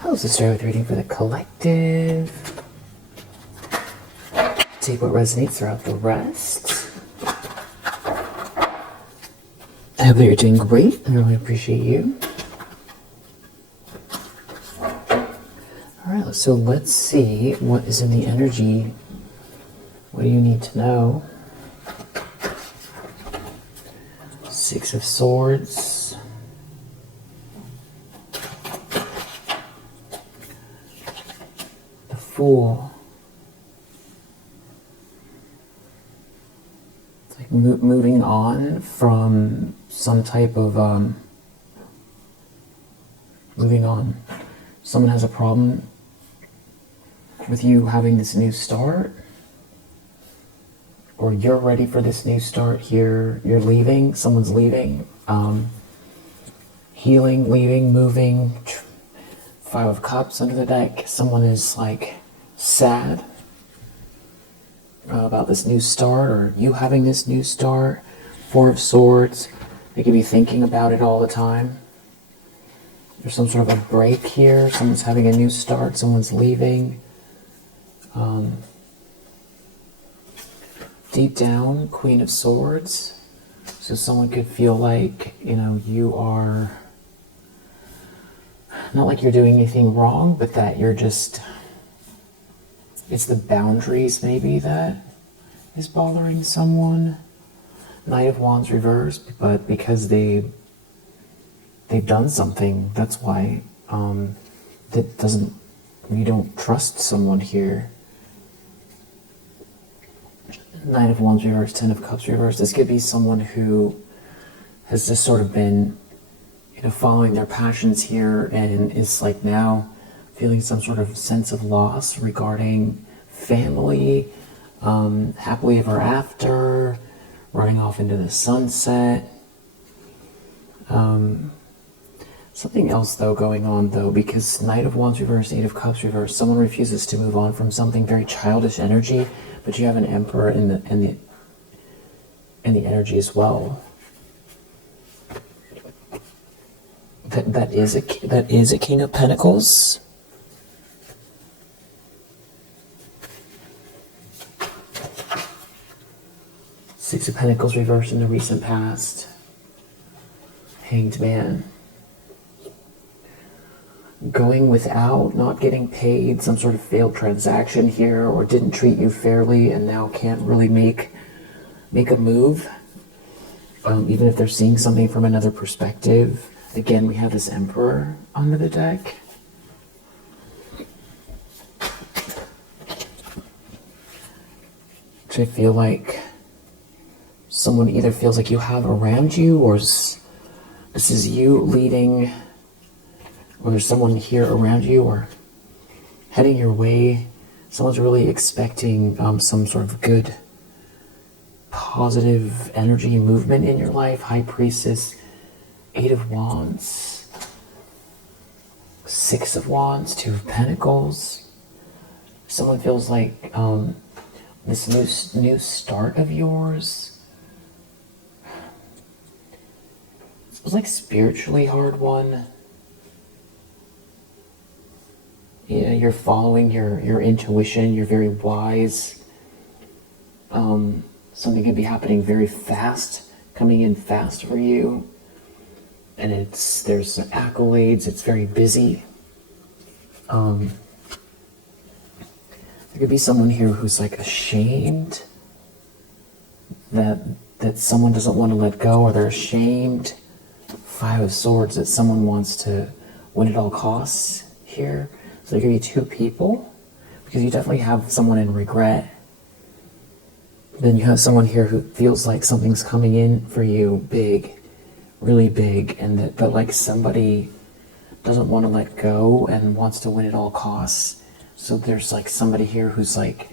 How's this start with reading for the collective? Take what resonates throughout the rest. I hope that you're doing great. I really appreciate you. Alright, so let's see what is in the energy. What do you need to know? Six of Swords. The Fool. It's like moving on from some type of, moving on. Someone has a problem with you having this new start, or you're ready for this new start here. You're leaving, someone's leaving, healing, leaving, moving. Five of Cups under the deck. Someone is like sad about this new start, or you having this new start. Four of Swords. They could be thinking about it all the time. There's some sort of a break here. Someone's having a new start. Someone's leaving. Deep down, Queen of Swords. So someone could feel like, you know, you are not like you're doing anything wrong, but that you're just, it's the boundaries maybe that is bothering someone. Knight of Wands reversed, but because they've done something, that's why that doesn't, you don't trust someone here. Knight of Wands reversed, Ten of Cups reversed. This could be someone who has just sort of been, you know, following their passions here and is like now feeling some sort of sense of loss regarding family, happily ever after, running off into the sunset. Something else though going on though, because Knight of Wands reversed, Eight of Cups reversed, someone refuses to move on from something, very childish energy, but you have an Emperor in the energy as well. That is a King of Pentacles. Six of Pentacles reversed in the recent past. Hanged Man. Going without, not getting paid, some sort of failed transaction here, or didn't treat you fairly and now can't really make a move. Even if they're seeing something from another perspective. Again, we have this Emperor under the deck. Which I feel like someone either feels like you have around you, or this is you leading, or there's someone here around you or heading your way. Someone's really expecting some sort of good, positive energy movement in your life. High Priestess, Eight of Wands, Six of Wands, Two of Pentacles. Someone feels like this new start of yours, it was like spiritually hard one. Yeah, you're following your intuition, you're very wise. Something could be happening very fast, coming in fast for you. And there's accolades, it's very busy. There could be someone here who's like ashamed that someone doesn't want to let go, or they're ashamed. Five of Swords, that someone wants to win at all costs here. So there could be two people, because you definitely have someone in regret. Then you have someone here who feels like something's coming in for you big, really big, but like somebody doesn't want to let go and wants to win at all costs. So there's like somebody here who's like,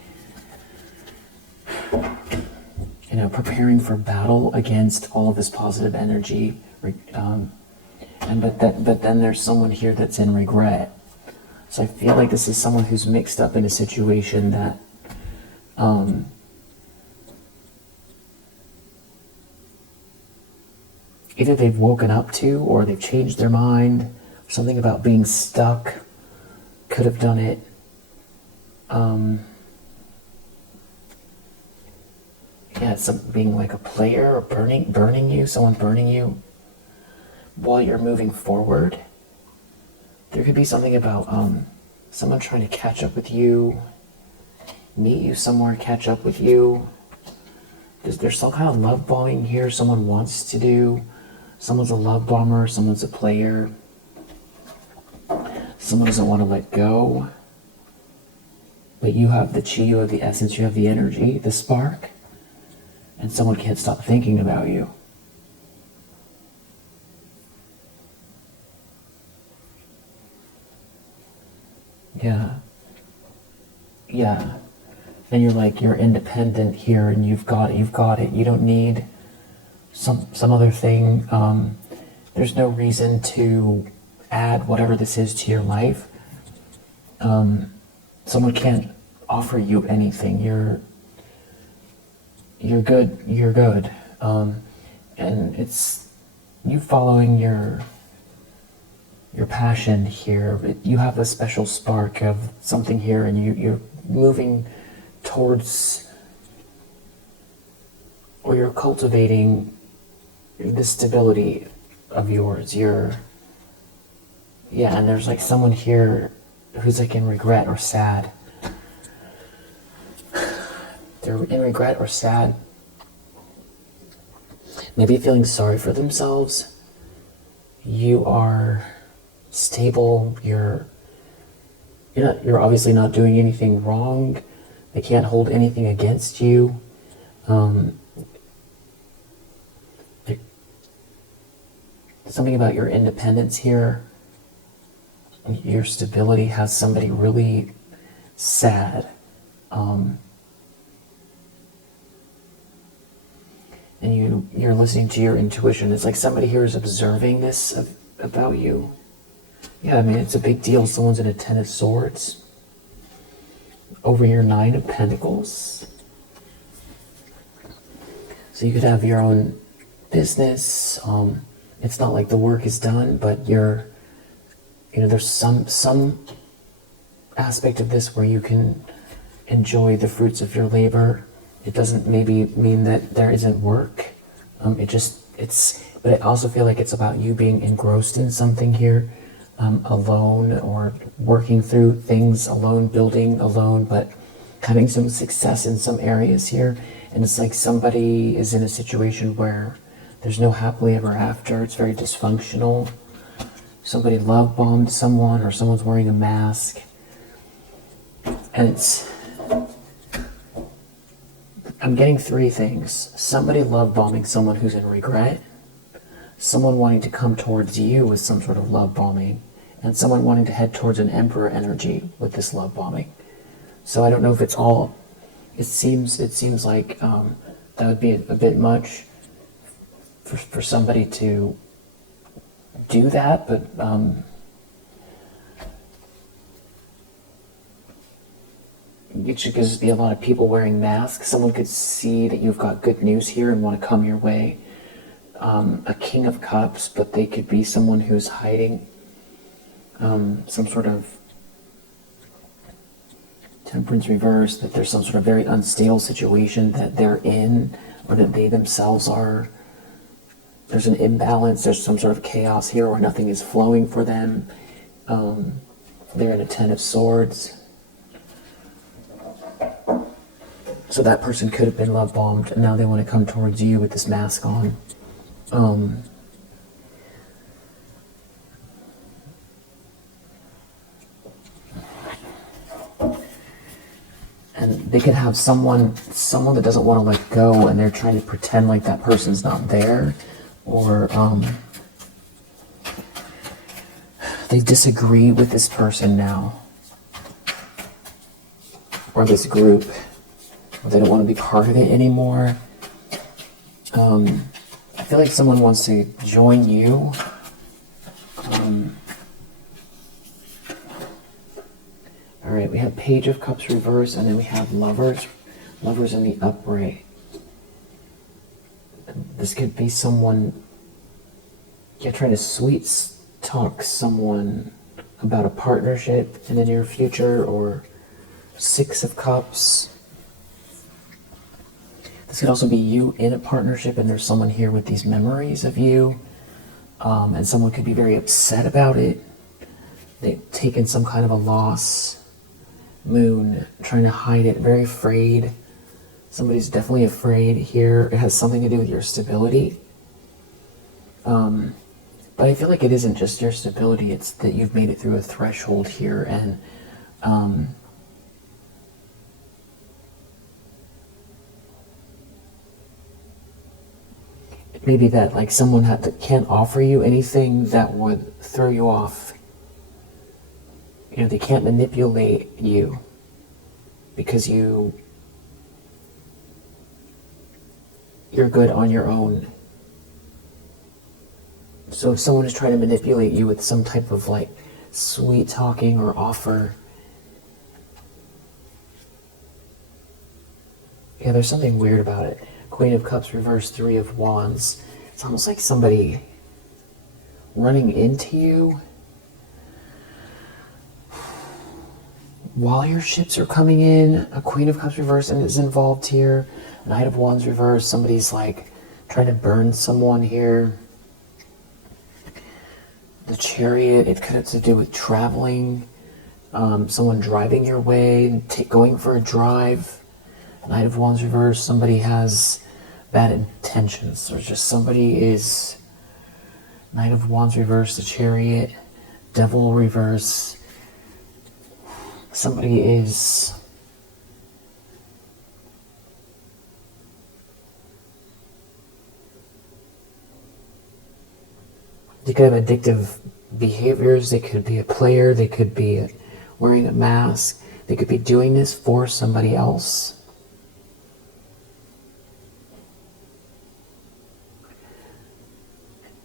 you know, preparing for battle against all of this positive energy. But then there's someone here that's in regret. So I feel like this is someone who's mixed up in a situation that either they've woken up to, or they've changed their mind, or something about being stuck, could have done it being like a player, or burning you, someone burning you while you're moving forward. There could be something about someone trying to catch up with you, meet you somewhere, catch up with you. There's some kind of love bombing here someone wants to do. Someone's a love bomber, someone's a player. Someone doesn't want to let go. But you have the chi, you have the essence, you have the energy, the spark. And someone can't stop thinking about you. Yeah. And you're independent here, and you've got it. You don't need some other thing. There's no reason to add whatever this is to your life. Someone can't offer you anything. You're good. And it's you following your passion here. You have a special spark of something here, and you're moving towards, or you're cultivating the stability of yours. And there's like someone here who's like in regret or sad. They're in regret or sad. Maybe feeling sorry for themselves. You are stable. You're obviously not doing anything wrong. They can't hold anything against you. Something about your independence here, your stability, has somebody really sad. And you're listening to your intuition. It's like somebody here is observing this about you. Yeah, I mean, it's a big deal. Someone's in a 10 of Swords over your 9 of Pentacles. So you could have your own business. It's not like the work is done, but there's some aspect of this where you can enjoy the fruits of your labor. It doesn't maybe mean that there isn't work. But I also feel like it's about you being engrossed in something here, alone, or working through things alone, building alone, but having some success in some areas here. And it's like somebody is in a situation where there's no happily ever after. It's very dysfunctional. Somebody love bombed someone, or someone's wearing a mask. And I'm getting 3 things. Somebody love bombing someone who's in regret. Someone wanting to come towards you with some sort of love bombing. And someone wanting to head towards an emperor energy with this love bombing. So I don't know if it's all. It seems like that would be a bit much for somebody to do that, but it should just be a lot of people wearing masks. Someone could see that you've got good news here and want to come your way. A King of Cups, but they could be someone who's hiding some sort of Temperance reverse, that there's some sort of very unstable situation that they're in, or that they themselves are. There's an imbalance, there's some sort of chaos here, or nothing is flowing for them. They're in a 10 of Swords. So that person could have been love bombed, and now they want to come towards you with this mask on. And they could have someone that doesn't want to let go, and they're trying to pretend like that person's not there, or they disagree with this person now, or this group, or they don't want to be part of it anymore. I feel like someone wants to join you. All right, we have Page of Cups reverse, and then we have Lovers in the upright. This could be someone, trying to sweet talk someone about a partnership in the near future, or Six of Cups. This could also be you in a partnership and there's someone here with these memories of you, and someone could be very upset about it. They've taken some kind of a loss. Moon, trying to hide it, very afraid. Somebody's definitely afraid here. It has something to do with your stability. But I feel like it isn't just your stability, it's that you've made it through a threshold here, and maybe that like someone can't offer you anything that would throw you off. You know, they can't manipulate you because you're good on your own. So if someone is trying to manipulate you with some type of like sweet talking or offer, yeah, there's something weird about it. Queen of Cups reversed, Three of Wands. It's almost like somebody running into you while your ships are coming in. A Queen of Cups reversed and is involved here. Knight of Wands reversed. Somebody's like trying to burn someone here. The Chariot, it could have to do with traveling. Someone driving your way, going for a drive. Knight of Wands reversed. Somebody has bad intentions. Or just somebody is... Knight of Wands reversed. The Chariot. Devil reverse. Somebody is... They could have addictive behaviors. They could be a player. They could be wearing a mask. They could be doing this for somebody else.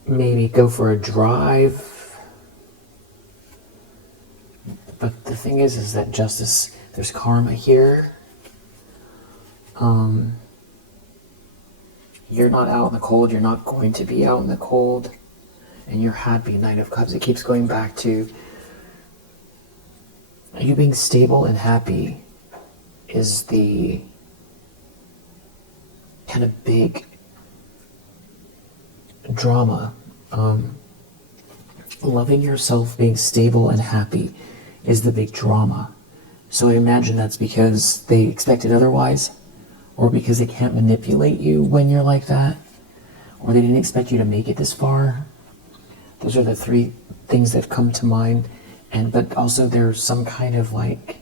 Maybe go for a drive. But the thing is that justice, there's karma here. You're not out in the cold. You're not going to be out in the cold. And you're happy, Knight of Cups. It keeps going back to you being stable and happy is the kind of big drama. Loving yourself, being stable and happy is the big drama. So I imagine that's because they expected otherwise, or because they can't manipulate you when you're like that, or they didn't expect you to make it this far. Those are the three things that come to mind. But also there's some kind of like,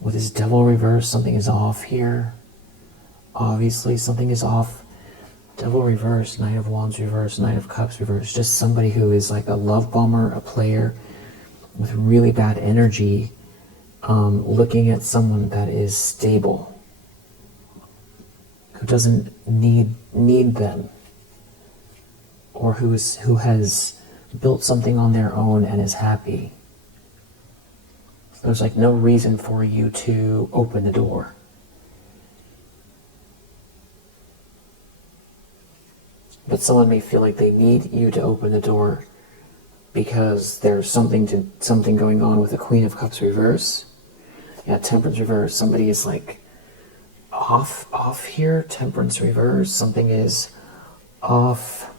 with this Devil reverse, something is off here. Obviously something is off. Devil reverse, Knight of Wands reverse, Knight of Cups reverse. Just somebody who is like a love bomber, a player with really bad energy, looking at someone that is stable, who doesn't need them, or who has built something on their own and is happy. There's like no reason for you to open the door. But someone may feel like they need you to open the door because there's something going on with the Queen of Cups reverse. Yeah, Temperance reverse. Somebody is like off here. Temperance reverse. Something is off.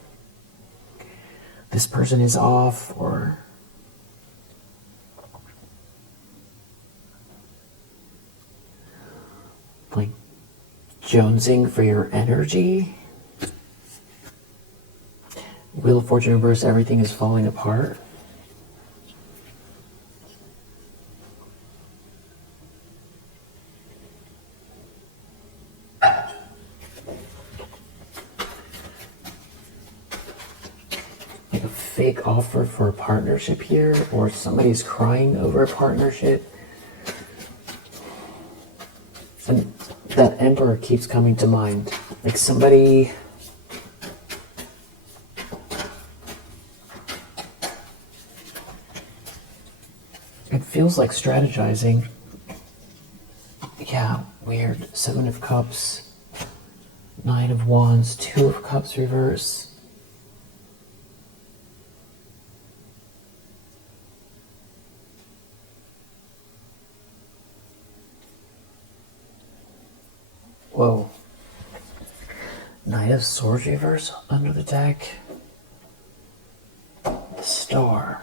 This person is off, or like jonesing for your energy. Wheel of Fortune reverse, everything is falling apart. Like a fake offer for a partnership here, or somebody's crying over a partnership. And that Emperor keeps coming to mind. Like somebody... It feels like strategizing. Yeah, weird. Seven of Cups, Nine of Wands, Two of Cups reverse. Whoa. Knight of Swords reverse under the deck. The Star.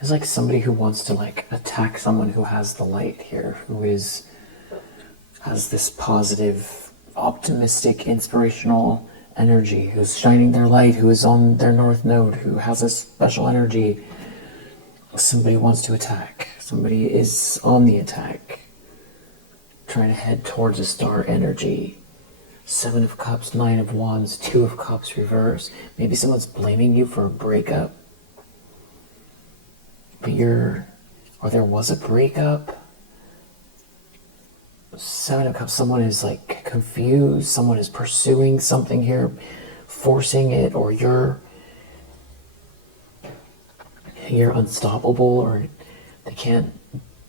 It's like somebody who wants to like attack someone who has the light here, who has this positive, optimistic, inspirational energy, who's shining their light, who is on their north node, who has a special energy. Somebody wants to attack. Somebody is on the attack, trying to head towards a star energy. 7 of Cups, 9 of Wands, 2 of Cups reverse. Maybe someone's blaming you for a breakup. But or there was a breakup. 7 of Cups, someone is like confused, someone is pursuing something here, forcing it, or you're unstoppable, or they can't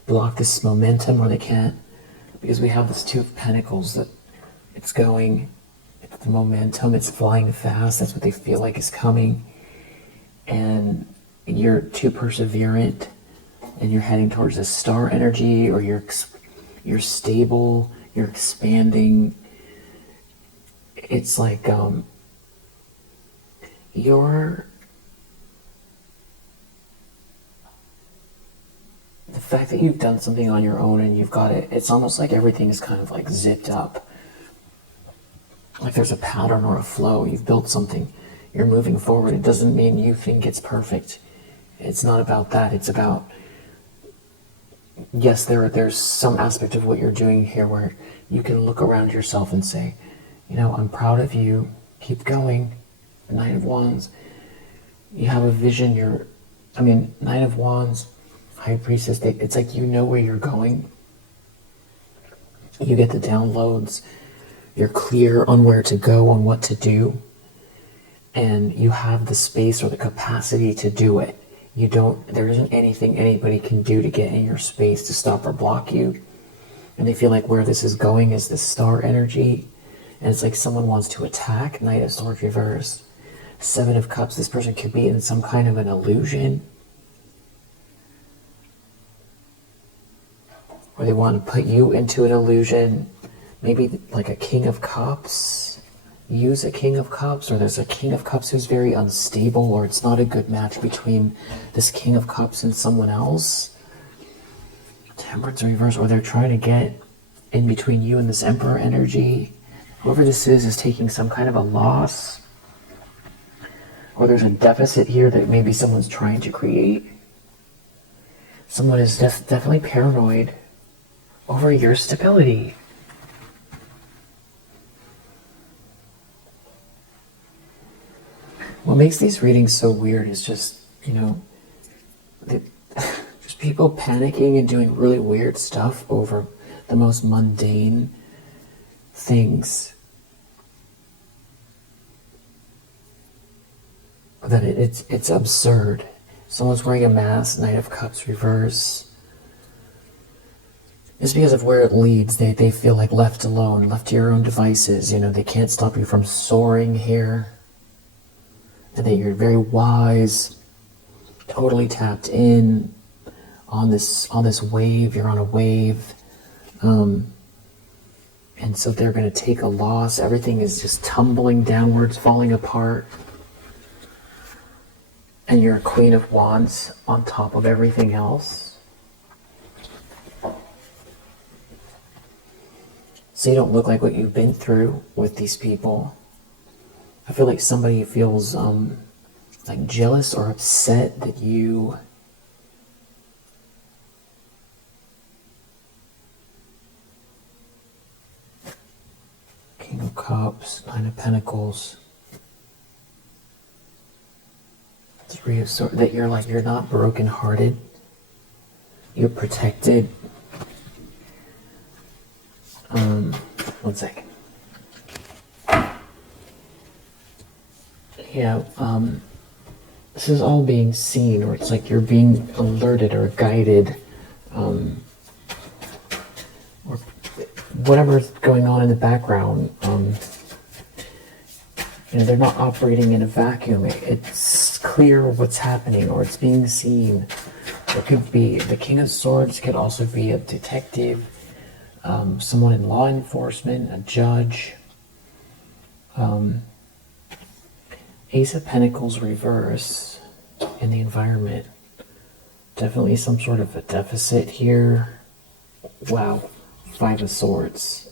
block this momentum, or they can't, because we have this 2 of Pentacles that it's going, it's the momentum, it's flying fast, that's what they feel like is coming, and you're too perseverant, and you're heading towards a star energy, or you're stable, you're expanding. It's like the fact that you've done something on your own and you've got it, it's almost like everything is kind of like zipped up. Like there's a pattern or a flow. You've built something, you're moving forward. It doesn't mean you think it's perfect. It's not about that. It's about, yes, there's some aspect of what you're doing here where you can look around yourself and say, you know, I'm proud of you. Keep going. The Knight of Wands. You have a vision. Knight of Wands, High Priestess. It's like you know where you're going. You get the downloads. You're clear on where to go, on what to do. And you have the space or the capacity to do it. There isn't anything anybody can do to get in your space to stop or block you. And they feel like where this is going is the star energy. And it's like someone wants to attack. Knight of Swords reverse. 7 of Cups. This person could be in some kind of an illusion. Or they want to put you into an illusion. Maybe like a King of Cups. Use a King of Cups, or there's a King of Cups who's very unstable, or it's not a good match between this King of Cups and someone else. Temperance reverse, or they're trying to get in between you and this Emperor energy. Whoever this is taking some kind of a loss, or there's a deficit here that maybe someone's trying to create. Someone is definitely paranoid over your stability. What makes these readings so weird is just, just people panicking and doing really weird stuff over the most mundane things. That it's absurd. Someone's wearing a mask, Knight of Cups reverse. It's because of where it leads. They feel like left alone, left to your own devices. They can't stop you from soaring here. And that you're very wise, totally tapped in on this wave. You're on a wave, and so they're going to take a loss. Everything is just tumbling downwards, falling apart, and you're a Queen of Wands on top of everything else. So you don't look like what you've been through with these people. I feel like somebody feels like jealous or upset that you King of Cups, 9 of Pentacles, 3 of Swords, that you're not brokenhearted, you're protected. One second. This is all being seen, or it's like you're being alerted or guided, or whatever's going on in the background. They're not operating in a vacuum. It's clear what's happening, or it's being seen. It could be the King of Swords, could also be a detective, someone in law enforcement, a judge. Ace of Pentacles reverse in the environment. Definitely some sort of a deficit here. Wow. Five of Swords.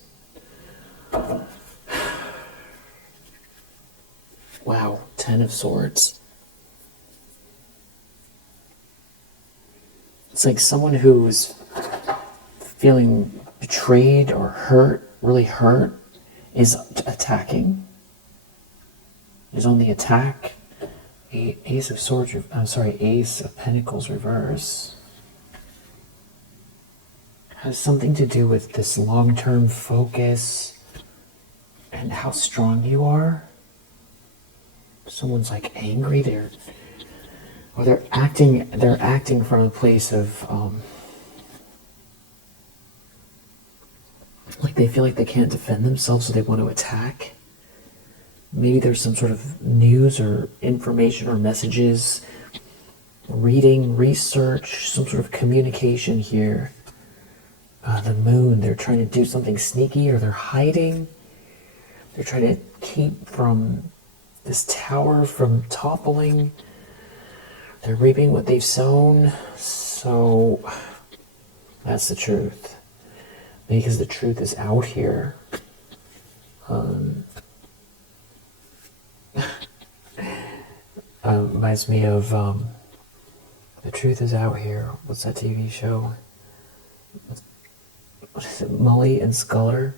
Wow. 10 of Swords. It's like someone who's feeling betrayed or hurt, really hurt, is attacking. Is on the attack. Ace of Swords, Ace of Pentacles reverse. Has something to do with this long-term focus and how strong you are. Someone's like angry, they're acting from a place of like they feel like they can't defend themselves, so they want to attack. Maybe there's some sort of news or information or messages, reading, research, some sort of communication here. The moon, they're trying to do something sneaky, or they're hiding. They're trying to keep from this tower from toppling. They're reaping what they've sown. So that's the truth. Because the truth is out here. Reminds me of The Truth Is Out Here. What's that TV show? What is it? Mully and Sculler?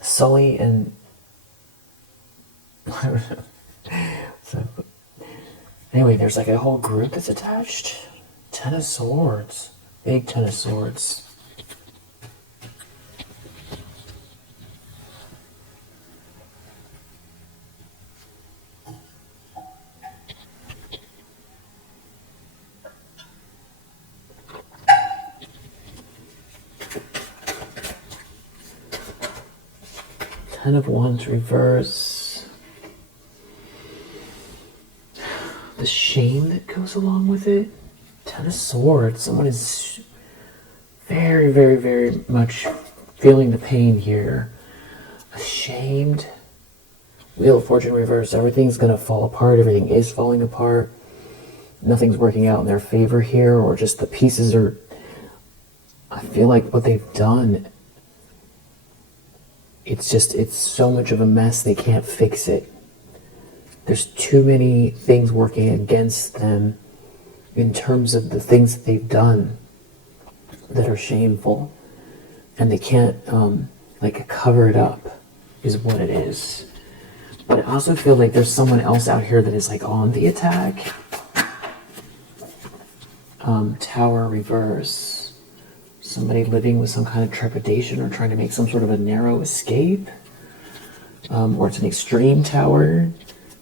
Sully and... I don't know. So, anyway, there's like a whole group that's attached. 10 of Swords. Big 10 of Swords. Ten of Wands reverse. The shame that goes along with it. 10 of Swords. Someone is very, very, very much feeling the pain here. Ashamed. Wheel of Fortune reverse. Everything's going to fall apart. Everything is falling apart. Nothing's working out in their favor here, or just the pieces are... I feel like what they've done... It's so much of a mess, they can't fix it. There's too many things working against them in terms of the things that they've done that are shameful. And they can't, like, cover it up, is what it is. But I also feel like there's someone else out here that is, like, on the attack. Tower reverse. Somebody living with some kind of trepidation or trying to make some sort of a narrow escape. Or it's an extreme tower.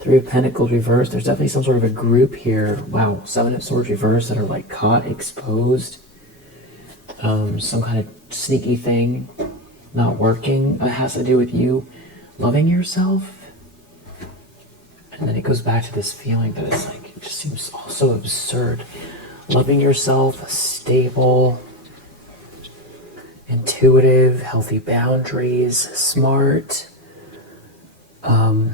3 of Pentacles reversed. There's definitely some sort of a group here. Wow, 7 of Swords reversed that are like caught, exposed. Some kind of sneaky thing not working. It has to do with you loving yourself. And then it goes back to this feeling that it's like, it just seems all so absurd. Loving yourself, stable, intuitive, healthy boundaries, smart. That's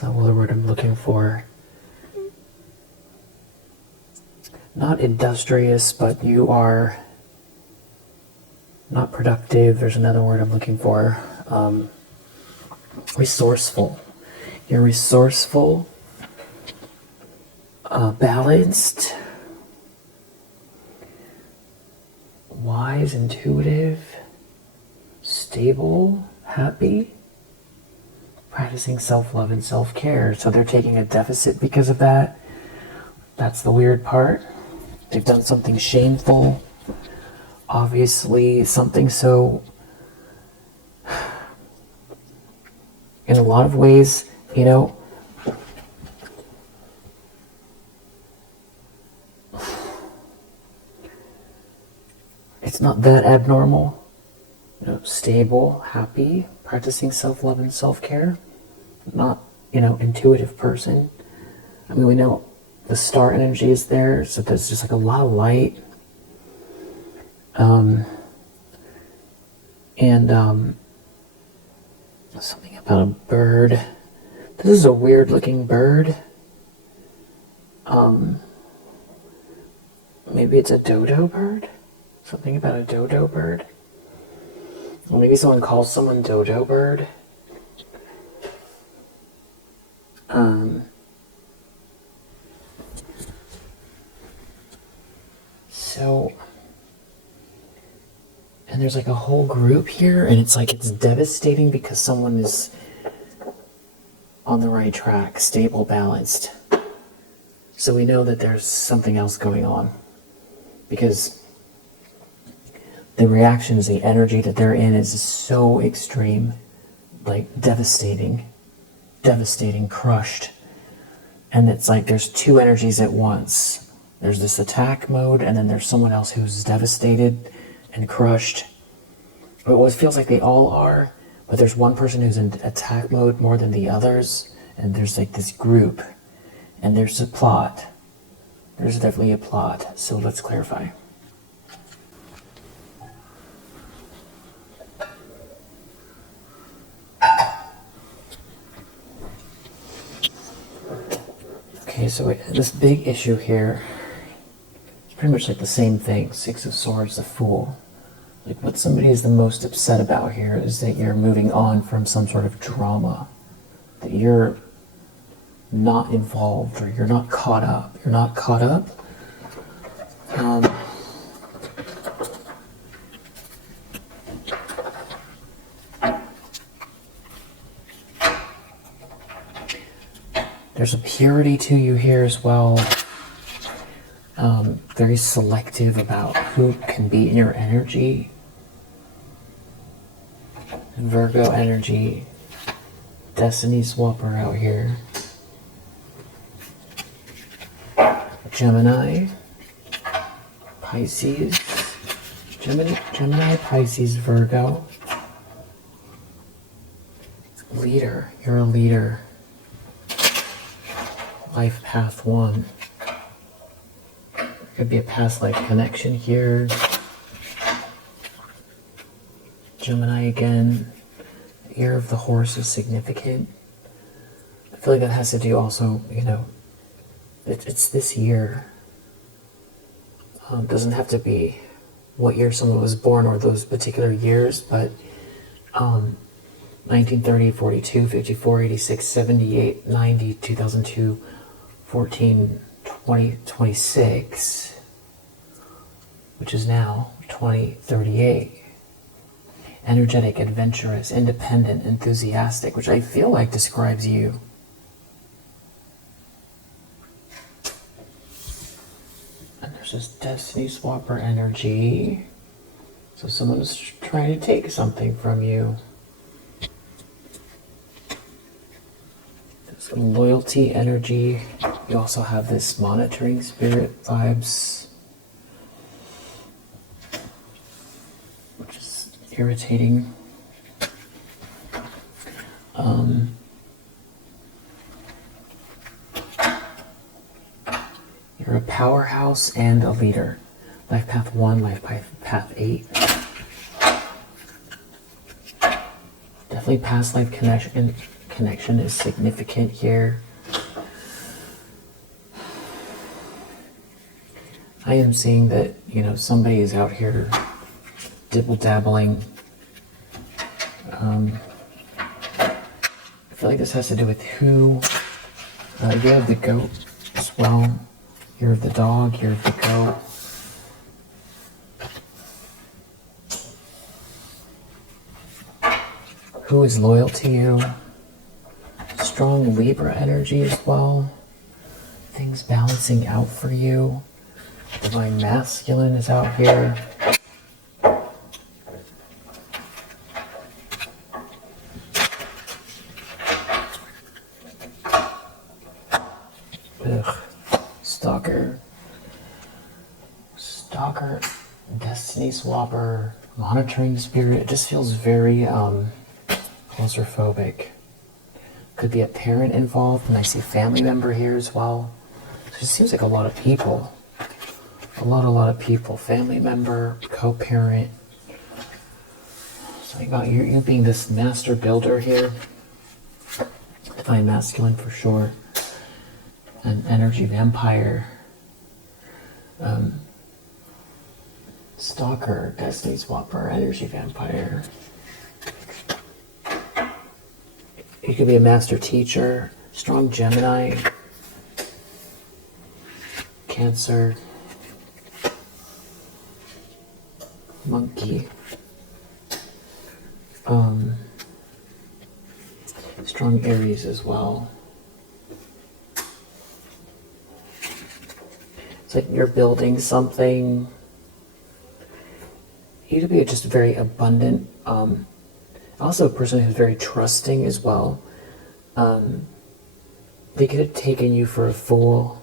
the word I'm looking for. Not industrious, but you are not productive. There's another word I'm looking for. Resourceful. You're resourceful, balanced, wise, intuitive, stable, happy, practicing self-love and self-care. So they're taking a deficit because of that. That's the weird part. They've done something shameful. Obviously, something so... In a lot of ways, you know, it's not that abnormal. You know, stable, happy, practicing self-love and self-care. Not, you know, intuitive person. I mean, we know The star energy is there, so there's just like a lot of light. And something about a bird. This is a weird looking bird. Maybe it's a dodo bird? Something about a dodo bird? Or maybe someone calls someone dodo bird. And there's like a whole group here, and it's like it's devastating because someone is on the right track, stable, balanced. So we know that there's something else going on, because the reactions, the energy that they're in is so extreme, like devastating, crushed. And it's like there's two energies at once. There's this attack mode, and then there's someone else who's devastated and crushed. But it feels like they all are, but there's one person who's in attack mode more than the others, and there's like this group, and there's a plot. There's definitely a plot, so let's clarify. Okay, so this big issue here is pretty much like the same thing. Six of Swords, the Fool. Like what somebody is the most upset about here is that you're moving on from some sort of drama. That you're not involved, or you're not caught up. You're not caught up. There's a purity to you here as well. Very selective about who can be in your energy. Virgo energy. Destiny swapper out here. Gemini. Pisces. Gemini, Pisces, Virgo. Leader. You're a leader. Life path 1. There could be a past life connection here. Gemini again. The ear of the horse is significant. I feel like that has to do also, it's this year. It doesn't have to be what year someone was born or those particular years, but 1930, 42, 54, 86, 78, 90, 2002, 14, 20, 26, which is now 2038. Energetic, adventurous, independent, enthusiastic, which I feel like describes you. And there's this Destiny Swapper energy. So someone's trying to take something from you. There's a loyalty energy. You also have this monitoring spirit vibes, which is irritating. You're a powerhouse and a leader. Life path 1, life path 8. Definitely past life connection is significant here. I am seeing that, somebody is out here dibble-dabbling. I feel like this has to do with who. You have the goat as well. Year of the dog, year of the goat. Who is loyal to you? Strong Libra energy as well. Things balancing out for you. Divine Masculine is out here. Ugh. Stalker, Destiny Swapper, Monitoring Spirit. It just feels very claustrophobic. Could be a parent involved, and I see family member here as well. It seems like a lot of people. A lot of people. Family member, co-parent. So you got you being this master builder here. Divine masculine for sure. An energy vampire. Stalker, destiny swapper, energy vampire. You could be a master teacher, strong Gemini, Cancer, monkey, strong Aries as well. It's like you're building something. You could be just very abundant. Also a person who's very trusting as well. They could have taken you for a fool.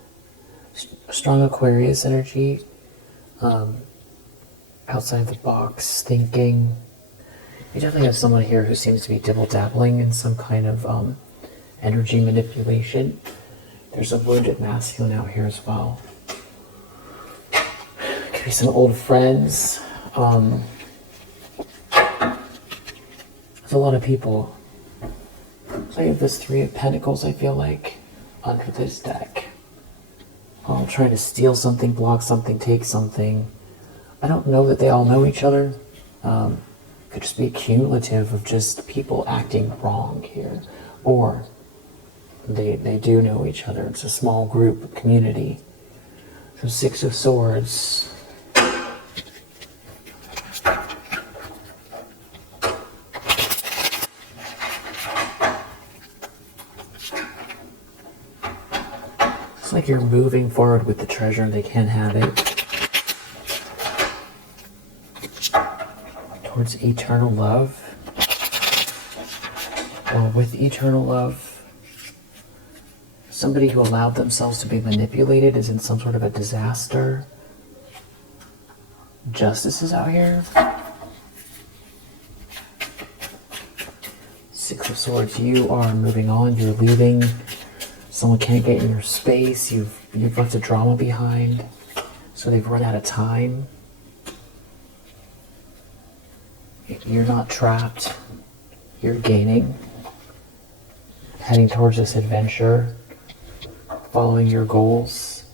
Strong Aquarius energy. Outside the box thinking. You definitely have someone here who seems to be dibble-dabbling in some kind of energy manipulation. There's a wounded masculine out here as well. Could be some old friends. There's a lot of people. So I have this Three of Pentacles, I feel like, under this deck. All trying to steal something, block something, take something. I don't know that they all know each other. Could just be cumulative of just people acting wrong here. Or they do know each other. It's a small group, a community. So Six of Swords. It's like you're moving forward with the treasure and they can't have it. Towards eternal love. Or with eternal love. Somebody who allowed themselves to be manipulated is in some sort of a disaster. Justice is out here. Six of Swords, you are moving on, you're leaving. Someone can't get in your space, you've left a drama behind, so they've run out of time. You're not trapped, you're gaining, heading towards this adventure, following your goals.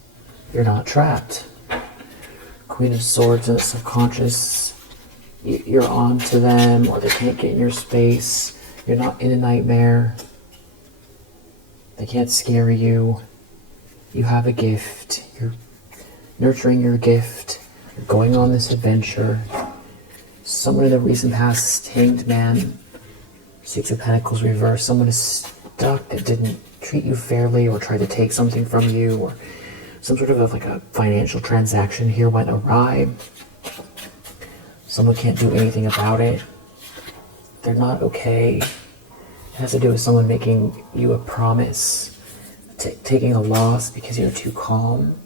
You're not trapped. Queen of Swords in the subconscious, you're on to them, or they can't get in your space. You're not in a nightmare. They can't scare you. You have a gift. You're nurturing your gift. You're going on this adventure. Someone in the recent past, Hanged Man, Six of Pentacles reversed. Someone is stuck that didn't treat you fairly or tried to take something from you, or some sort of like a financial transaction here went awry. Someone can't do anything about it. They're not okay. It has to do with someone making you a promise, taking a loss because you're too calm,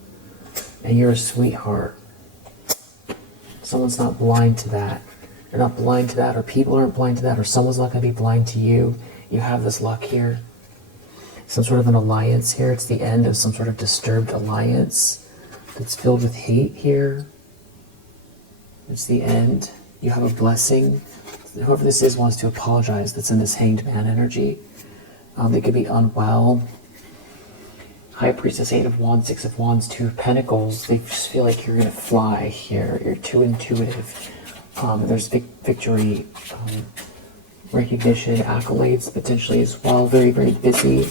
and you're a sweetheart. Someone's not blind to that. You're not blind to that, or people aren't blind to that, or someone's not going to be blind to you. You have this luck here. Some sort of an alliance here. It's the end of some sort of disturbed alliance that's filled with hate here. It's the end. You have a blessing. Whoever this is wants to apologize. That's in this Hanged Man energy. They could be unwell. High Priestess, Eight of Wands, Six of Wands, Two of Pentacles. They just feel like you're going to fly here. You're too intuitive. There's victory, recognition, accolades potentially as well. Very, very busy.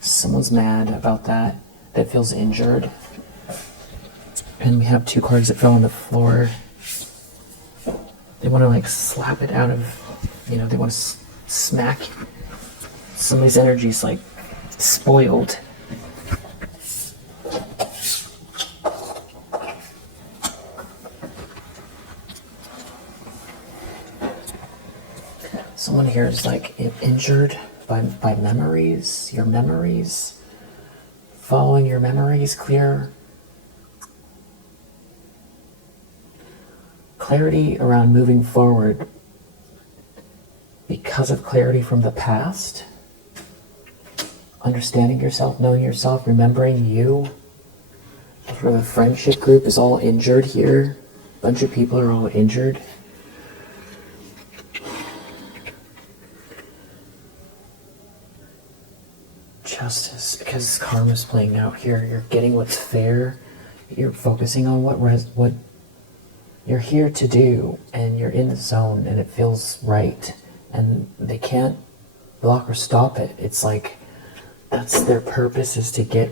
Someone's mad about that feels injured. And we have two cards that fell on the floor. They want to like slap it out of, they want to smack. Somebody's energy's like spoiled. Someone here is like injured by memories, your memories, following your memories, clarity around moving forward because of clarity from the past, understanding yourself, knowing yourself, remembering you. Sort of a friendship group is all injured here. A bunch of people are all injured. Justice, because karma's playing out here. You're getting what's fair. You're focusing on what you're here to do, and you're in the zone, and it feels right. And they can't block or stop it. It's like that's their purpose, is to get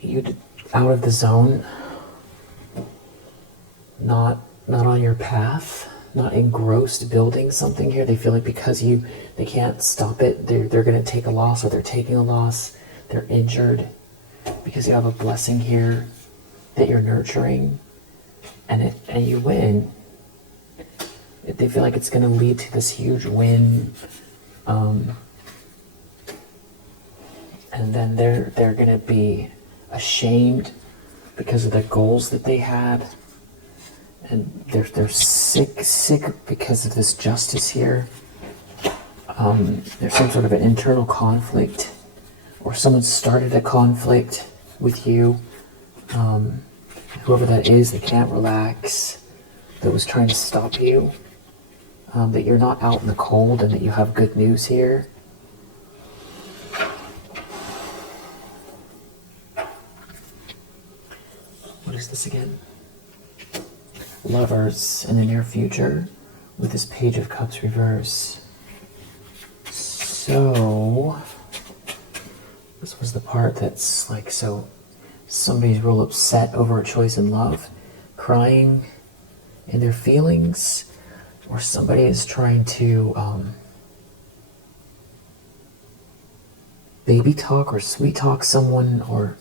you out of the zone, not on your path, not engrossed building something here. They feel like because they can't stop it, they're going to take a loss, or they're taking a loss. They're injured because you have a blessing here that you're nurturing, and you win. They feel like it's going to lead to this huge win, and then they're going to be ashamed because of the goals that they had, and they're sick because of this justice here. There's some sort of an internal conflict, or someone started a conflict with you. Whoever that is, they can't relax, that was trying to stop you, that you're not out in the cold, and that you have good news here. What is this again? Lovers in the near future with this Page of Cups reverse. So this was the part that's like, so somebody's real upset over a choice in love, crying in their feelings, or somebody is trying to baby talk or sweet talk someone, or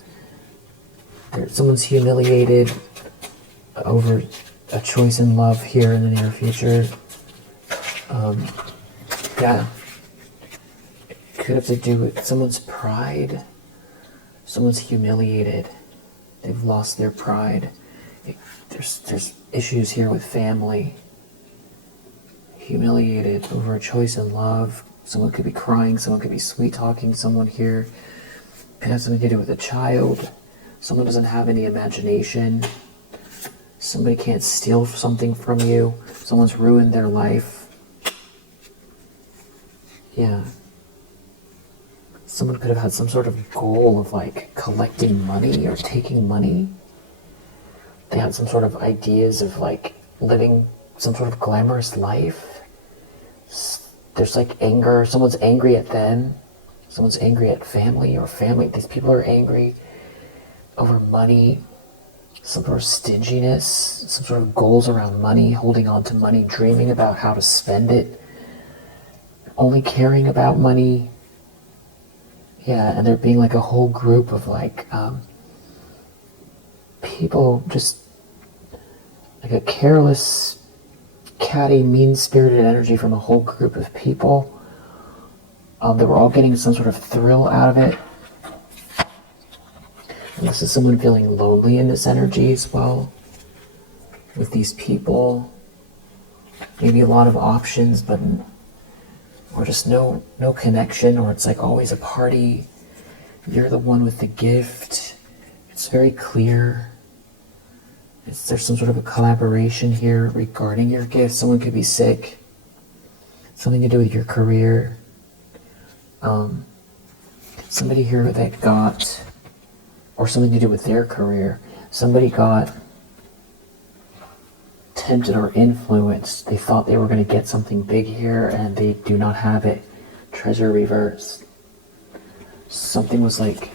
someone's humiliated over a choice in love here in the near future. Yeah, it could have to do with someone's pride. Someone's humiliated. They've lost their pride. There's issues here with family. Humiliated over a choice in love. Someone could be crying. Someone could be sweet talking someone here. Could have something to do with a child. Someone doesn't have any imagination. Somebody can't steal something from you. Someone's ruined their life. Yeah. Someone could have had some sort of goal of like collecting money or taking money. They had some sort of ideas of like living some sort of glamorous life. There's like anger. Someone's angry at them. Someone's angry at family or family. These people are angry over money, some sort of stinginess, some sort of goals around money, holding on to money, dreaming about how to spend it, only caring about money. Yeah, and there being like a whole group of like people, just like a careless, catty, mean-spirited energy from a whole group of people that were all getting some sort of thrill out of it. And this is someone feeling lonely in this energy as well, with these people. Maybe a lot of options, but or just no connection, or it's like always a party. You're the one with the gift. It's very clear. There's some sort of a collaboration here regarding your gift. Someone could be sick. Something to do with your career. Somebody here that got, or something to do with their career. Somebody got tempted or influenced. They thought they were going to get something big here, and they do not have it. Treasure reversed. Something was like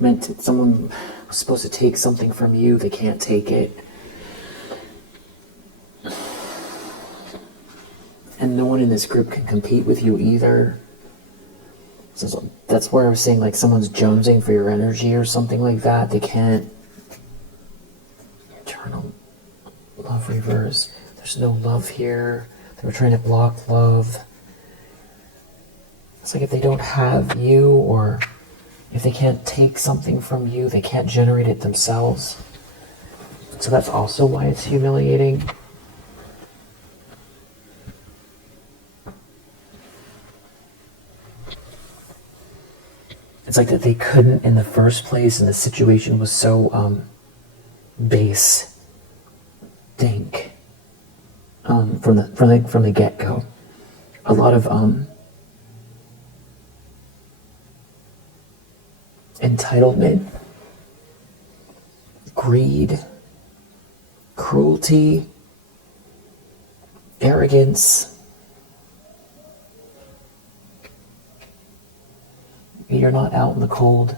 meant to, someone was supposed to take something from you. They can't take it. And no one in this group can compete with you either. So that's where I was saying like someone's jonesing for your energy or something like that. They can't. Eternal love reverse. There's no love here. They were trying to block love. It's like if they don't have you, or if they can't take something from you, they can't generate it themselves. So that's also why it's humiliating. It's like that they couldn't in the first place, and the situation was so base, dank, from the get-go. A lot of entitlement, greed, cruelty, arrogance. You're not out in the cold.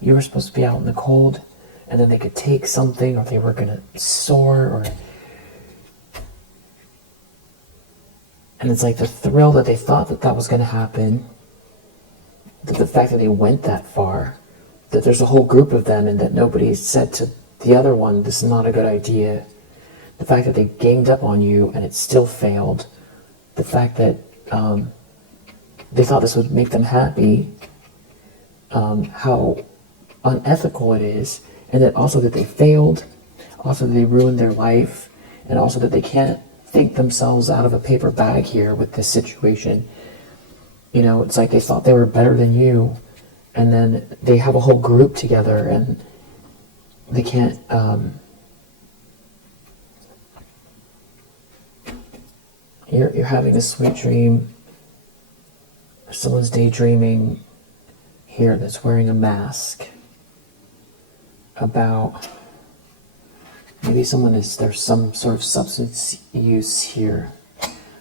You were supposed to be out in the cold, and then they could take something, or they were going to soar, and it's like the thrill that they thought that was going to happen, that the fact that they went that far, that there's a whole group of them, and that nobody said to the other one, this is not a good idea. The fact that they ganged up on you and it still failed. The fact that they thought this would make them happy. How unethical it is, and that also that they failed, also that they ruined their life, and also that they can't think themselves out of a paper bag here with this situation. You know, it's like they thought they were better than you, and then they have a whole group together, and they can't, you're having a sweet dream, someone's daydreaming here that's wearing a mask about maybe there's some sort of substance use here.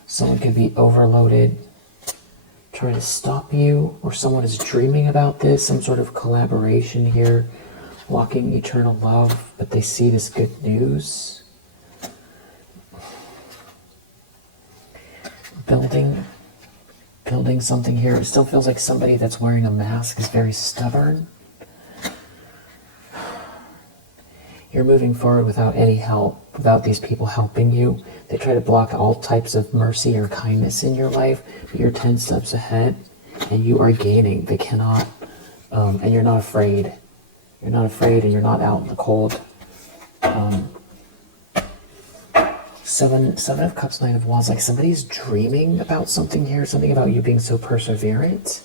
Someone could be overloaded, trying to stop you, or someone is dreaming about this, some sort of collaboration here, walking eternal love, but they see this good news. Building something here. It still feels like somebody that's wearing a mask is very stubborn. You're moving forward without any help, without these people helping you. They try to block all types of mercy or kindness in your life, but you're 10 steps ahead, and you are gaining. They cannot, and you're not afraid. You're not afraid, and you're not out in the cold. Seven of Cups, Nine of Wands, like somebody's dreaming about something here, something about you being so perseverant.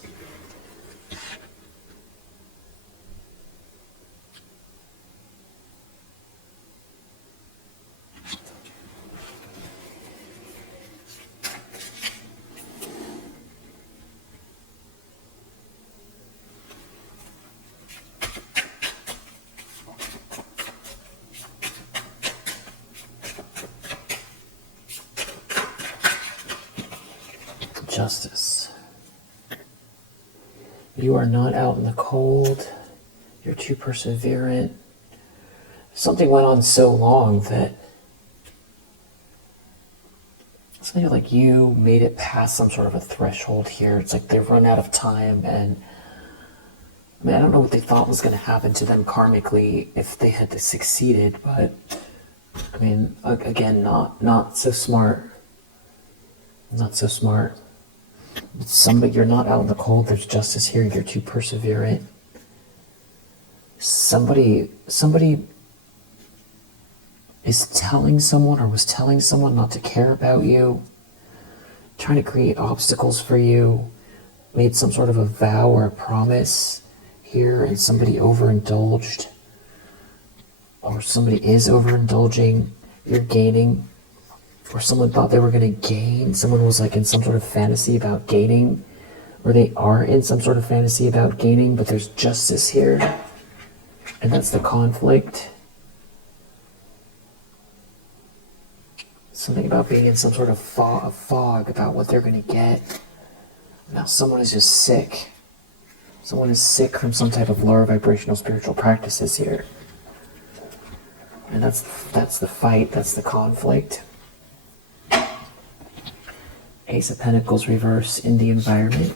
Justice. You are not out in the cold. You're too perseverant. Something went on so long that something like you made it past some sort of a threshold here. It's like they've run out of time, and I mean, I don't know what they thought was going to happen to them karmically if they had succeeded, but I mean, again, not so smart. Not so smart. You're not out in the cold. There's justice here. You're too perseverant. Somebody is telling someone, or was telling someone, not to care about you, trying to create obstacles for you, made some sort of a vow or a promise here, and somebody overindulged, or somebody is overindulging. You're gaining. Or someone thought they were going to gain. Someone was like in some sort of fantasy about gaining, or they are in some sort of fantasy about gaining, but there's justice here, and that's the conflict. Something about being in some sort of fog about what they're going to get. Now someone is just sick. Someone is sick from some type of lower vibrational spiritual practices here, and that's the fight. That's the conflict. Ace of Pentacles reverse in the environment.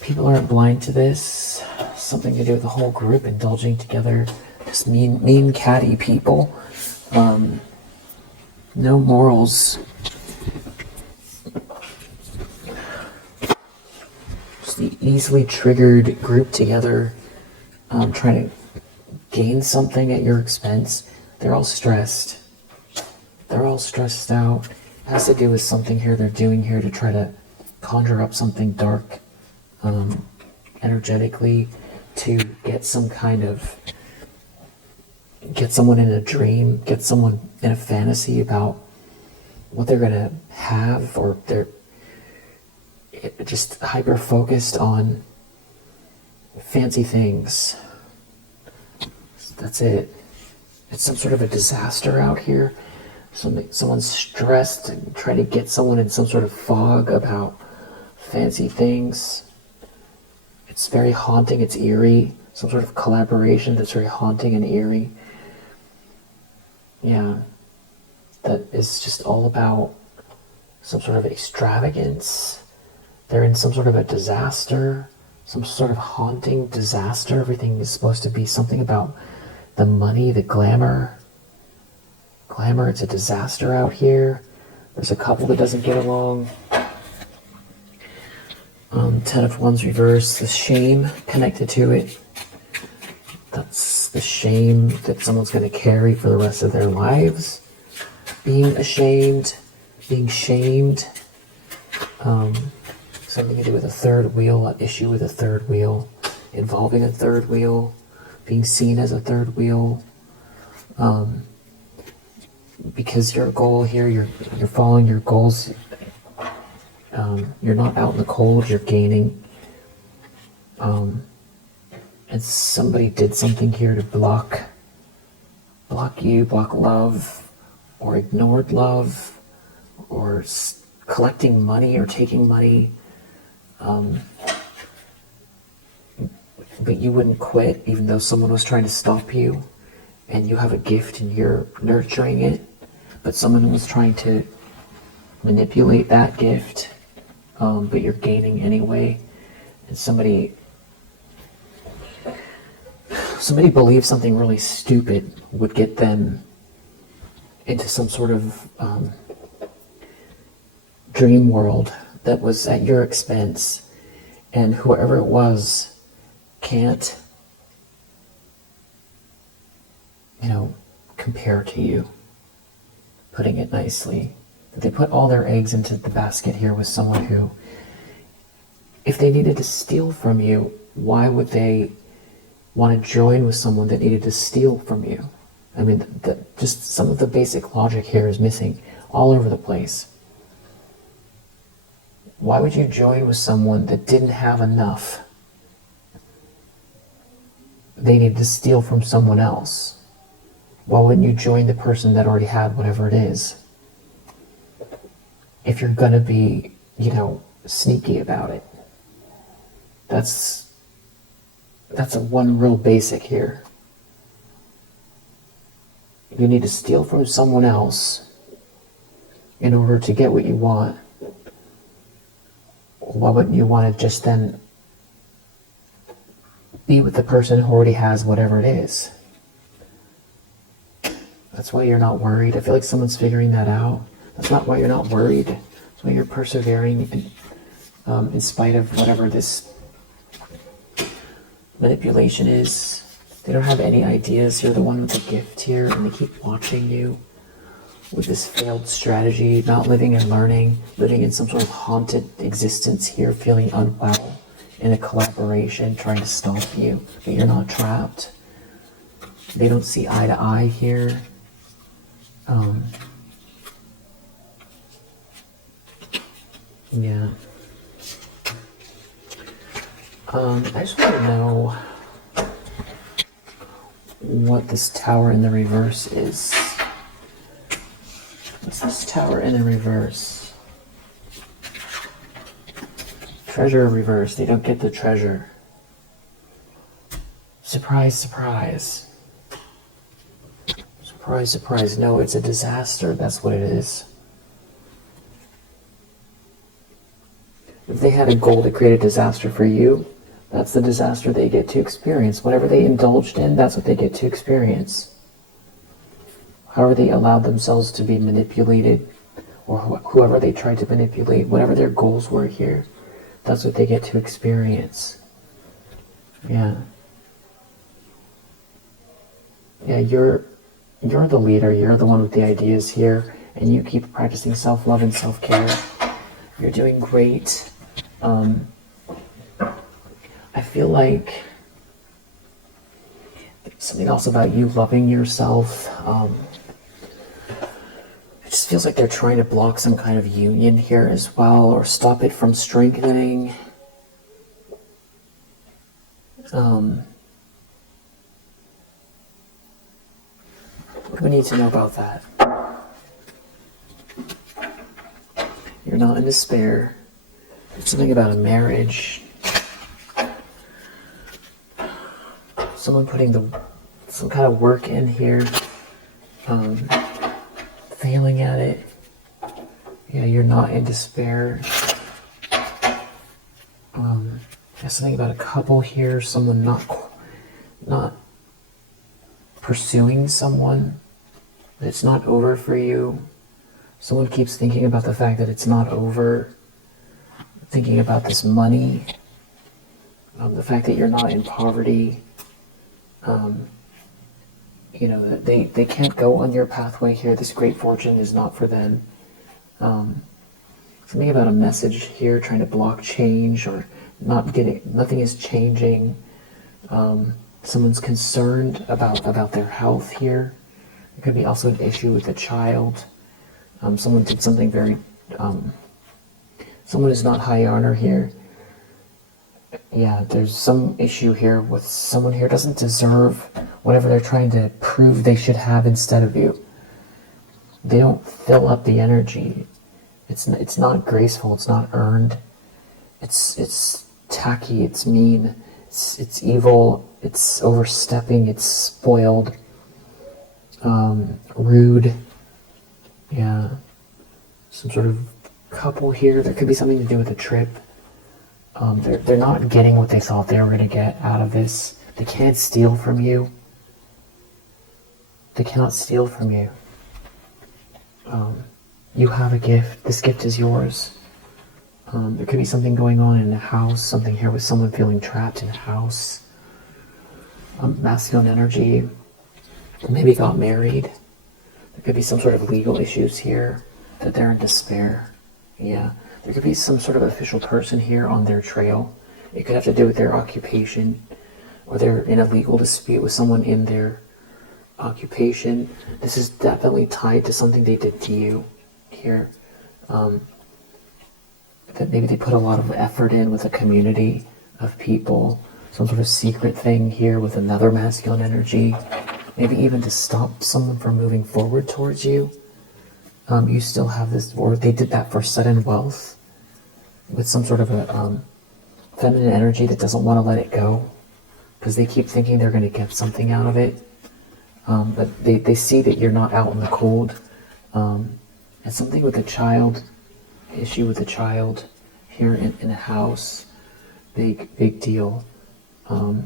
People aren't blind to this. Something to do with the whole group indulging together. Just mean catty people. No morals. Just the easily triggered group together, trying to gain something at your expense. They're all stressed. They're all stressed out. It has to do with something here they're doing here to try to conjure up something dark, energetically to get someone in a dream, get someone in a fantasy about what they're gonna have, or they're just hyper focused on fancy things. That's it. It's some sort of a disaster out here. Someone's stressed and trying to get someone in some sort of fog about fancy things. It's very haunting, it's eerie. Some sort of collaboration that's very haunting and eerie. Yeah. That is just all about some sort of extravagance. They're in some sort of a disaster, some sort of haunting disaster. Everything is supposed to be something about the money, the glamour. Glamour, it's a disaster out here. There's a couple that doesn't get along. 10 of Wands reverse, the shame connected to it. That's the shame that someone's going to carry for the rest of their lives. Being ashamed, being shamed. Something to do with a third wheel, an issue with a third wheel, involving a third wheel, being seen as a third wheel. Because your goal here, you're following your goals. You're not out in the cold, you're gaining. And somebody did something here to block you, block love, or ignored love, or collecting money or taking money. But you wouldn't quit even though someone was trying to stop you, and you have a gift and you're nurturing it, but someone was trying to manipulate that gift, but you're gaining anyway. And somebody believes something really stupid would get them into some sort of dream world that was at your expense, and whoever it was can't, compare to you, putting it nicely. They put all their eggs into the basket here with someone who, if they needed to steal from you, why would they want to join with someone that needed to steal from you? I mean, just some of the basic logic here is missing all over the place. Why would you join with someone that didn't have enough? They needed to steal from someone else. Why wouldn't you join the person that already had whatever it is? If you're gonna be, sneaky about it. That's a one real basic here. You need to steal from someone else in order to get what you want. Why wouldn't you want to just then be with the person who already has whatever it is? That's why you're not worried. I feel like someone's figuring that out. That's not why you're not worried. That's why you're persevering in spite of whatever this manipulation is. They don't have any ideas. You're the one with the gift here, and they keep watching you with this failed strategy, not living and learning, living in some sort of haunted existence here, feeling unwell in a collaboration, trying to stop you, but you're not trapped. They don't see eye to eye here. Yeah. I just want to know what this Tower in the reverse is. What's this Tower in the reverse? Treasure reverse. They don't get the treasure. Surprise, surprise. Surprise, surprise. No, it's a disaster. That's what it is. If they had a goal to create a disaster for you, that's the disaster they get to experience. Whatever they indulged in, that's what they get to experience. However they allowed themselves to be manipulated, or whoever they tried to manipulate, whatever their goals were here, that's what they get to experience. Yeah. Yeah, you're the leader. You're the one with the ideas here, and you keep practicing self-love and self-care. You're doing great. I feel like something else about you loving yourself. It just feels like they're trying to block some kind of union here as well, or stop it from strengthening. What do we need to know about that? You're not in despair. There's something about a marriage. Someone putting some kind of work in here. Failing at it. Yeah, you're not in despair. There's something about a couple here. Someone not pursuing someone. It's not over for you. Someone keeps thinking about the fact that it's not over. Thinking about this money. The fact that you're not in poverty. You know, that they can't go on your pathway here. This great fortune is not for them. Something about a message here trying to block change, or nothing is changing. Someone's concerned about their health here. There could be also an issue with a child. Someone did something very, someone is not high honor here. Yeah, there's some issue here with someone here doesn't deserve whatever they're trying to prove they should have instead of you. They don't fill up the energy. It's not graceful. It's not earned. It's tacky. It's mean. It's evil. It's overstepping. It's spoiled. Rude. Yeah. Some sort of couple here. There could be something to do with a trip. They're not getting what they thought they were going to get out of this. They can't steal from you. They cannot steal from you. You have a gift. This gift is yours. There could be something going on in the house, something here with someone feeling trapped in a house. Masculine energy. Maybe got married. There could be some sort of legal issues here, that they're in despair. Yeah. There could be some sort of official person here on their trail. It could have to do with their occupation, or they're in a legal dispute with someone in their occupation. This is definitely tied to something they did to you here. That maybe they put a lot of effort in with a community of people, some sort of secret thing here with another masculine energy, maybe even to stop someone from moving forward towards you. You still have this, or they did that for sudden wealth with some sort of a feminine energy that doesn't want to let it go because they keep thinking they're going to get something out of it. But they see that you're not out in the cold. And something with a child, issue with a child here in a house, big deal. There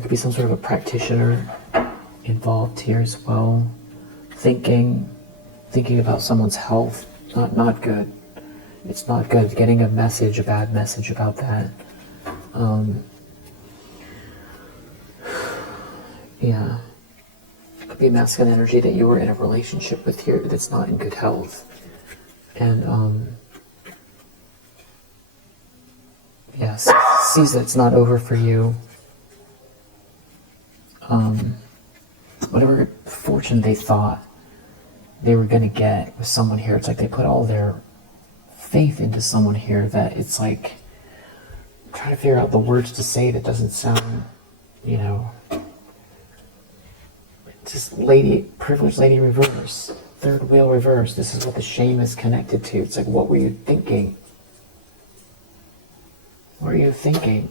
could be some sort of a practitioner involved here as well. Thinking about someone's health, not good. It's not good. Getting a bad message about that. Yeah. It could be masculine energy that you were in a relationship with here that's not in good health. And, yeah, sees that it's not over for you. Whatever fortune they thought they were going to get with someone here, it's like they put all their faith into someone here that it's like trying to figure out the words to say that doesn't sound, just privileged lady reverse, third wheel reverse. This is what the shame is connected to. It's like, what were you thinking? What are you thinking?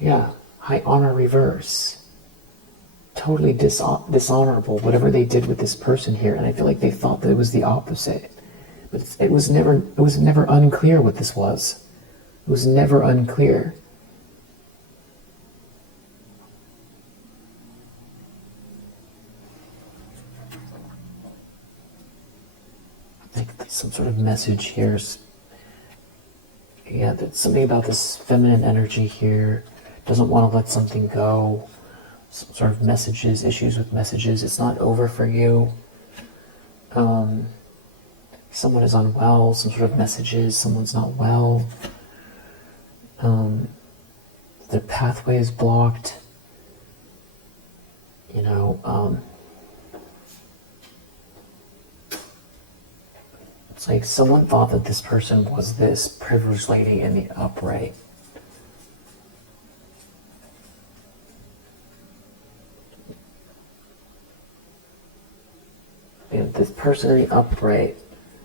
Yeah, high honor reverse. Totally dishonorable, whatever they did with this person here, and I feel like they thought that it was the opposite. But it was never unclear what this was. It was never unclear. Like some sort of message here. Yeah, that's something about this feminine energy here. Doesn't want to let something go. Some sort of messages, issues with messages. It's not over for you. Someone is unwell, some sort of messages, someone's not well. The pathway is blocked. It's like someone thought that this person was this privileged lady in the upright. And this person in the upright,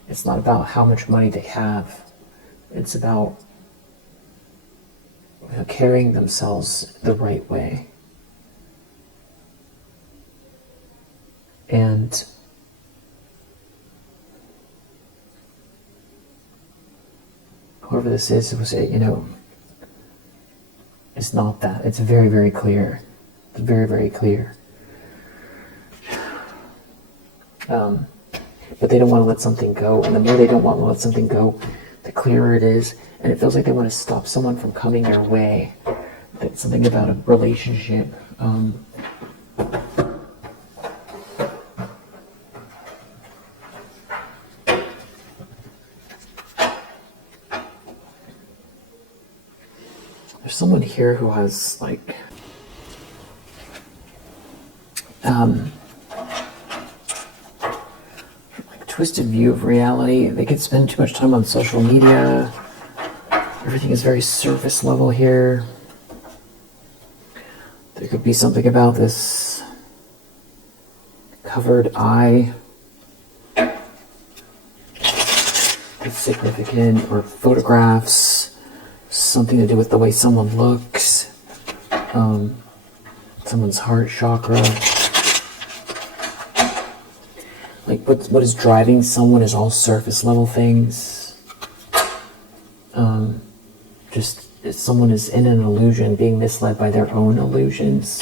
it's not about how much money they have. It's about carrying themselves the right way. And whoever this is, it was, it's not that. It's very, very clear. It's very, very clear. But they don't want to let something go. And the more they don't want to let something go, the clearer it is. And it feels like they want to stop someone from coming their way. That's something about a relationship. There's someone here who has like twisted view of reality. They could spend too much time on social media. Everything is very surface level here. There could be something about this covered eye that's significant, or photographs, something to do with the way someone looks, someone's heart chakra. Like what is driving someone is all surface level things. Just if someone is in an illusion, being misled by their own illusions.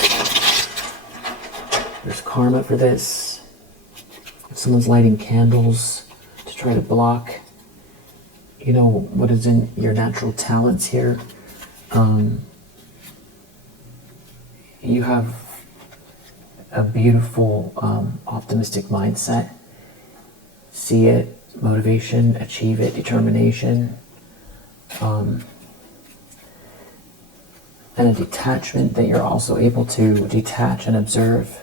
There's karma for this. If someone's lighting candles to try to block, what is in your natural talents here, you have a beautiful, optimistic mindset. See it, motivation, achieve it, determination, and a detachment that you're also able to detach and observe.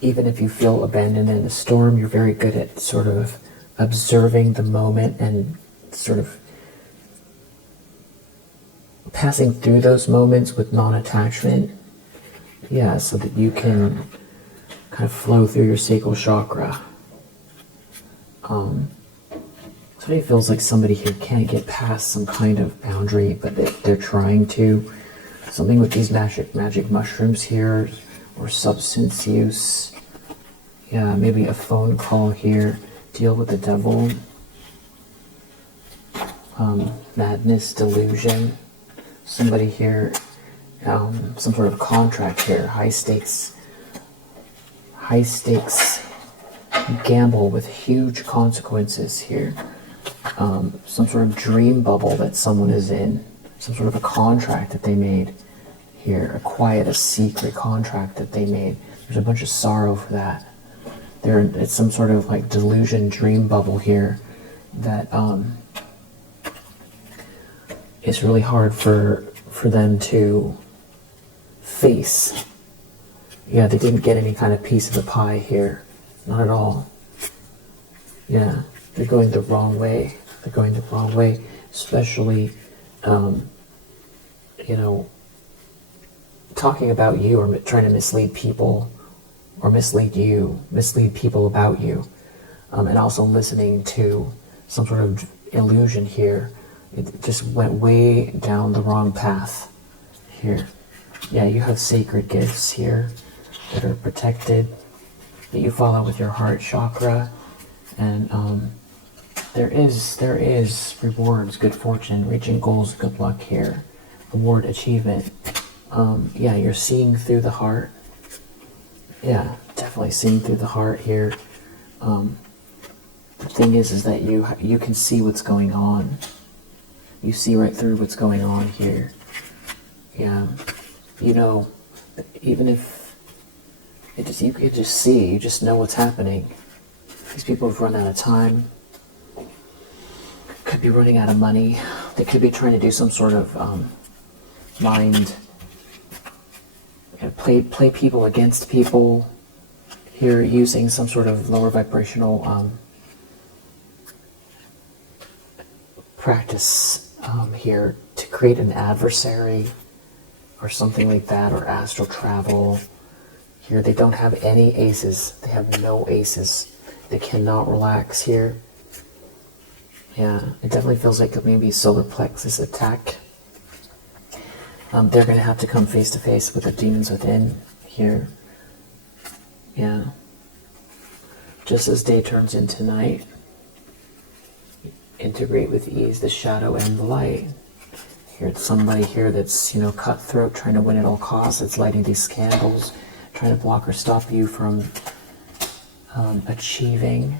Even if you feel abandoned in a storm, you're very good at sort of observing the moment and sort of passing through those moments with non-attachment. Yeah, so that you can kind of flow through your sacral chakra. So it feels like somebody here can't get past some kind of boundary, but they're trying to. Something with these magic mushrooms here, or substance use. Yeah, maybe a phone call here. Deal with the devil. Madness, delusion. Somebody here, some sort of contract here. High stakes gamble with huge consequences here. Some sort of dream bubble that someone is in. Some sort of a contract that they made here. A secret contract that they made. There's a bunch of sorrow for that. It's some sort of like delusion dream bubble here that it's really hard for them to face. Yeah, they didn't get any kind of piece of the pie here. Not at all. Yeah, they're going the wrong way. They're going the wrong way, especially, talking about you or trying to mislead people or mislead people about you, and also listening to some sort of illusion here. It just went way down the wrong path here. Yeah, you have sacred gifts here that are protected, that you follow with your heart chakra, and there is rewards, good fortune, reaching goals, good luck here, reward, achievement. Yeah, you're seeing through the heart. Yeah, definitely seeing through the heart here. The thing is that you can see what's going on. You see right through what's going on here. Yeah, even if you could just see, you just know what's happening. These people have run out of time. Could be running out of money. They could be trying to do some sort of mind, play people against people here, using some sort of lower vibrational practice here to create an adversary or something like that, or astral travel. Here they don't have any aces. They have no aces. They cannot relax here. Yeah, it definitely feels like maybe solar plexus attack. They're going to have to come face to face with the demons within here. Yeah. Just as day turns into night, integrate with ease the shadow and the light. Here it's somebody here that's, cutthroat, trying to win at all costs. It's lighting these candles, trying to block or stop you from achieving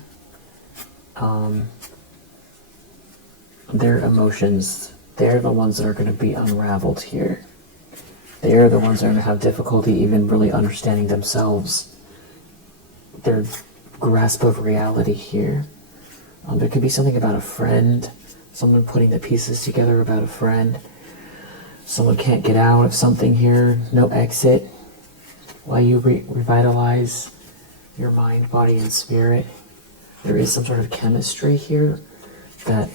their emotions. They're the ones that are going to be unraveled here. They're the ones that are going to have difficulty even really understanding themselves, their grasp of reality here. There could be something about a friend, someone putting the pieces together about a friend. Someone can't get out of something here, no exit, while you revitalize your mind, body, and spirit. There is some sort of chemistry here that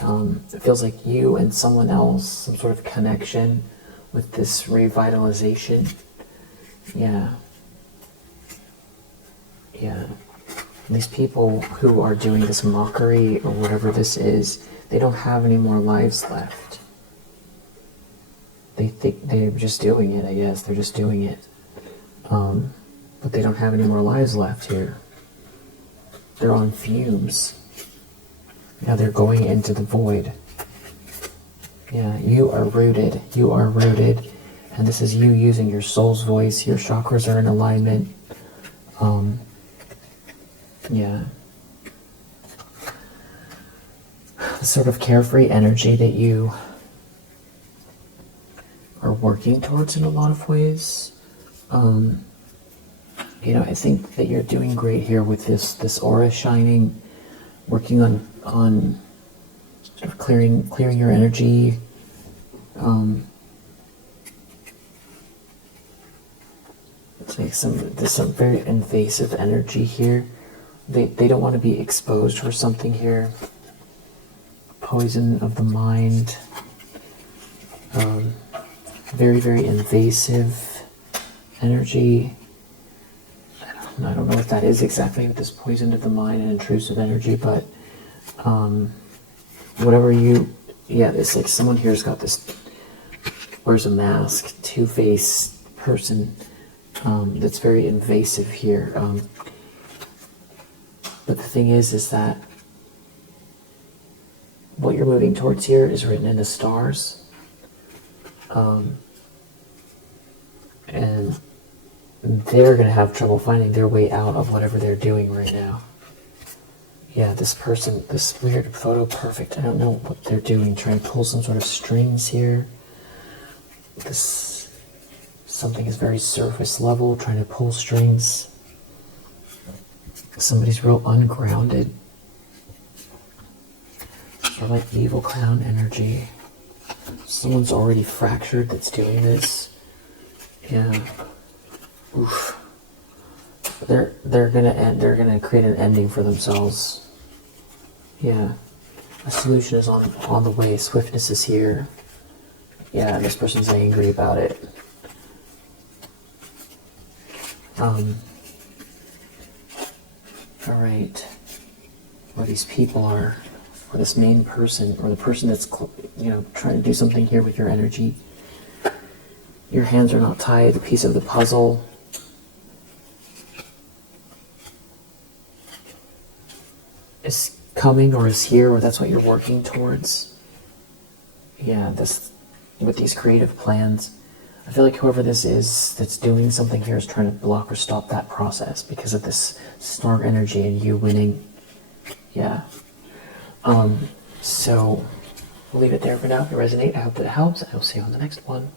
it feels like you and someone else, some sort of connection with this revitalization. Yeah. Yeah. These people who are doing this mockery or whatever this is, they don't have any more lives left. They think they're just doing it, I guess. They're just doing it. But they don't have any more lives left here. They're on fumes. Now they're going into the void. Yeah, you are rooted. You are rooted. And this is you using your soul's voice. Your chakras are in alignment. Yeah. The sort of carefree energy that you are working towards in a lot of ways. I think that you're doing great here with this aura shining, working on sort of clearing your energy. There's some very invasive energy here. They don't want to be exposed for something here. Poison of the mind. Very, very invasive energy. I don't know what that is exactly with this poison of the mind and intrusive energy, but whatever it's like someone here's got this, wears a mask, two-faced person that's very invasive here. But the thing is that what you're moving towards here is written in the stars. And they're going to have trouble finding their way out of whatever they're doing right now. Yeah, this person, this weird photo perfect, I don't know what they're doing, trying to pull some sort of strings here. Something is very surface level, trying to pull strings. Somebody's real ungrounded. Sort of like evil clown energy. Someone's already fractured that's doing this. Yeah. Oof. They're gonna create an ending for themselves. Yeah. A solution is on the way. Swiftness is here. Yeah, and this person's angry about it. Alright. Where these people are, or this main person, or the person that's trying to do something here with your energy. Your hands are not tied, a piece of the puzzle. Is coming or is here, or that's what you're working towards. Yeah, with these creative plans. I feel like whoever this is that's doing something here is trying to block or stop that process because of this strong energy and you winning. Yeah. So we'll leave it there for now. If you resonate, I hope that it helps. I will see you on the next one.